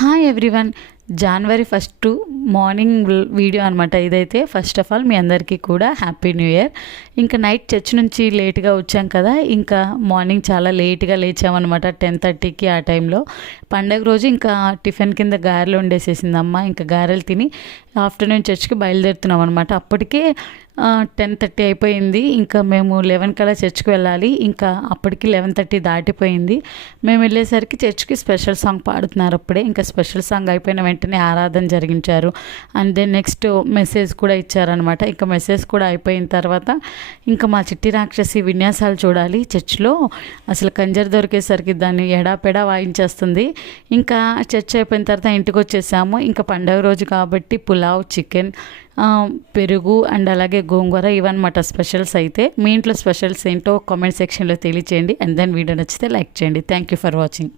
Hi everyone. జనవరి 1 morning video అనమాట ఇదైతే. ఫస్ట్ ఆఫ్ ఆల్ మీ అందరికీ కూడా హ్యాపీ న్యూ ఇయర్. ఇంకా నైట్ చర్చ్ నుంచి లేట్గా వచ్చాం కదా, ఇంకా మార్నింగ్ చాలా లేట్గా లేచామన్నమాట. 10:30కి ఆ టైంలో. పండగ రోజు ఇంకా టిఫిన్ కింద గారెలు వండేసేసిందమ్మ. ఇంకా గారెలు తిని ఆఫ్టర్నూన్ చర్చ్కి బయలుదేరుతున్నాం అనమాట. అప్పటికే 10:30 అయిపోయింది. ఇంకా మేము 11 కల్లా చర్చ్కి వెళ్ళాలి. ఇంకా అప్పటికి 11:30 దాటిపోయింది. మేము వెళ్ళేసరికి చర్చ్కి స్పెషల్ సాంగ్ పాడుతున్నారు అప్పుడే. ఇంకా స్పెషల్ సాంగ్ అయిపోయిన వెంటనే ఆరాధన జరిగించారు. అండ్ దెన్ నెక్స్ట్ మెసేజ్ కూడా ఇచ్చారనమాట. ఇంకా మెసేజ్ కూడా అయిపోయిన తర్వాత ఇంకా మా చిట్టి రాక్షసి విన్యాసాలు చూడాలి చర్చ్లో. అసలు కంజర్ దొరికేసరికి దాన్ని ఎడాపెడా వాయించేస్తుంది. ఇంకా చర్చ్ అయిపోయిన తర్వాత ఇంటికి వచ్చేసాము. ఇంకా పండగ రోజు కాబట్టి పులావ్, చికెన్, పెరుగు అండ్ అలాగే గోంగూర ఇవన్నమాట స్పెషల్స్. అయితే మీ ఇంట్లో స్పెషల్స్ ఏంటో కామెంట్ సెక్షన్లో తెలియచేయండి. అండ్ దెన్ వీడియో నచ్చితే లైక్ చేయండి. Thank you for watching.